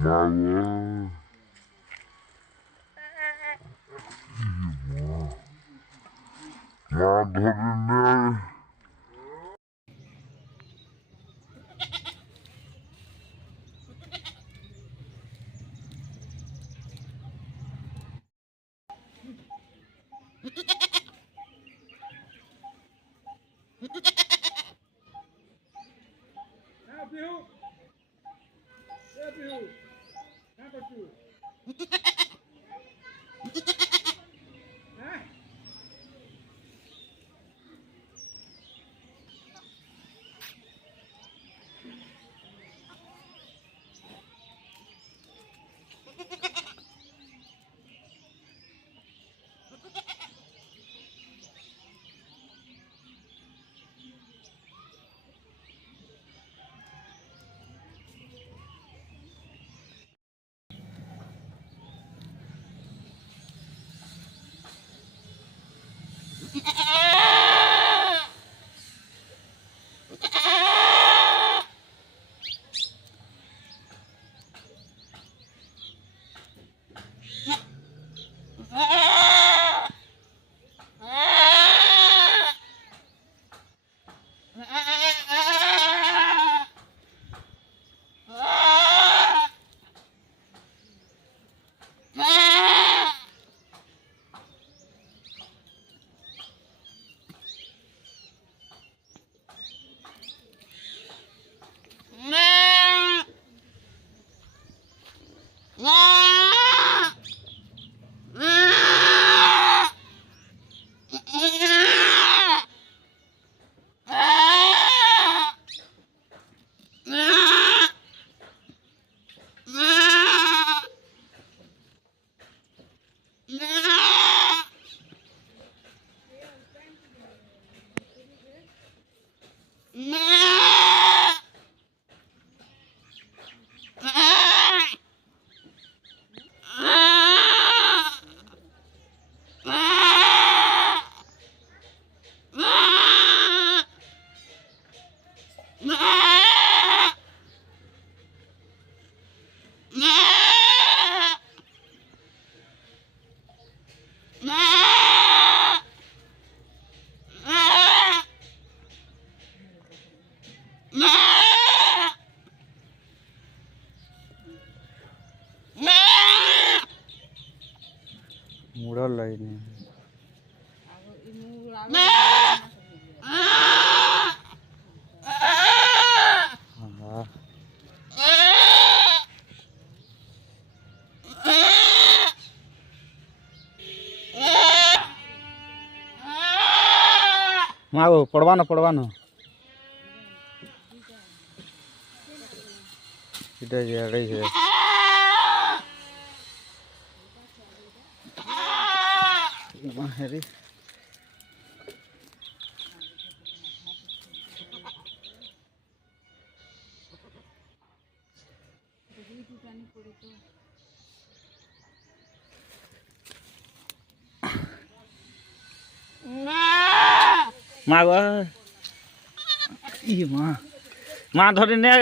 Mama. Ma ধরে নেয় मुड़ा लाइने मागो पड़वानो इधर जा रही है माहरी मागो ई माँ धरे ने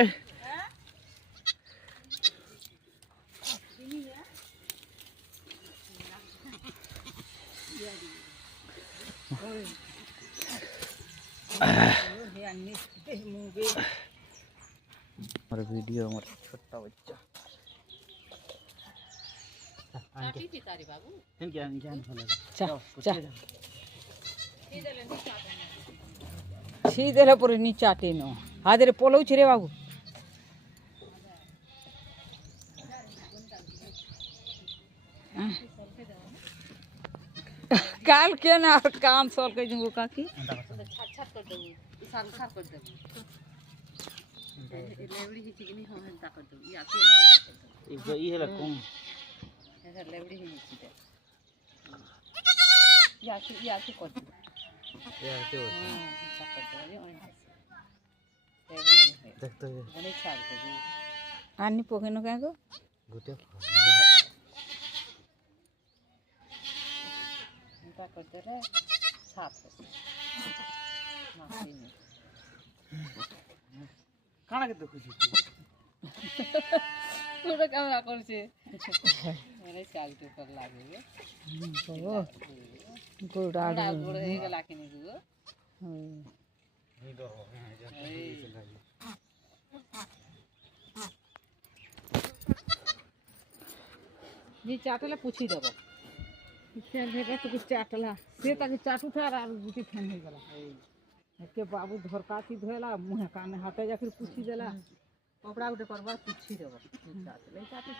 हमारा वीडियो हमारा छोटा बच्चा सीधे पूरे नीचे आते नो हादरे पोलो छिरे बाबू काल के ना काम सॉल्व कर दूंगा काकी छाट कर दूंगी इसान खार कर दूंगी लेवड़ी ही चिकनी हो हंता कर दूंगी या फिर हंता कर दूंगी ये है लकूम ऐसा लेवड़ी ही नहीं चीज़ या फिर कर दूंगी यार क्या होता है देखते हैं बने चाल के जी आनी पोके नो क्या को गुटे इनका करते रहे साफ मासी में खाना के देखो जी ছোট ক্যামেরা করছে মানে চালতে পর লাগবে গোড়া বড় হয়ে গেল কিনে দিব जी चाटला पूछी देव तो कुछ चाटला से ताकि चाटू था और गुटी फैन हो गला के बाबू धरकाती धोला मुँह कान हाथे जा फिर पूछी देला कपड़ा उठे करवा पूछी देव चाटले चाटू